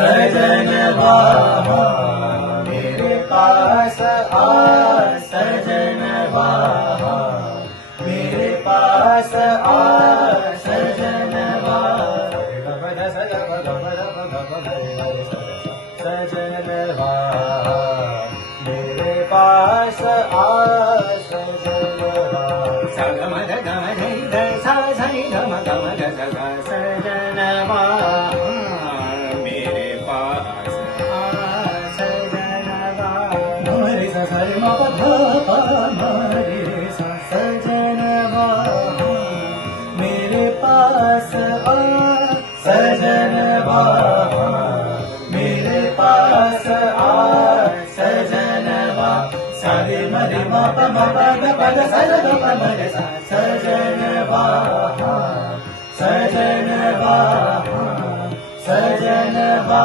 सजनवा मेरे पास आ सजनवा मेरे पास आ सजनवा सजनवा मेरे पास आ सजनवा सगम गम ध सा सा गम गम ग ग सजनवा मेरे पास आ सजनवा हमारे ससुर मा प ध प हमारे सजनवा मेरे पास आ सजनवा मेरे पास आ सजनवा सारे मरे मा प म प ग प ग स ग प म रे सा सजनवा सजनवा सजनवा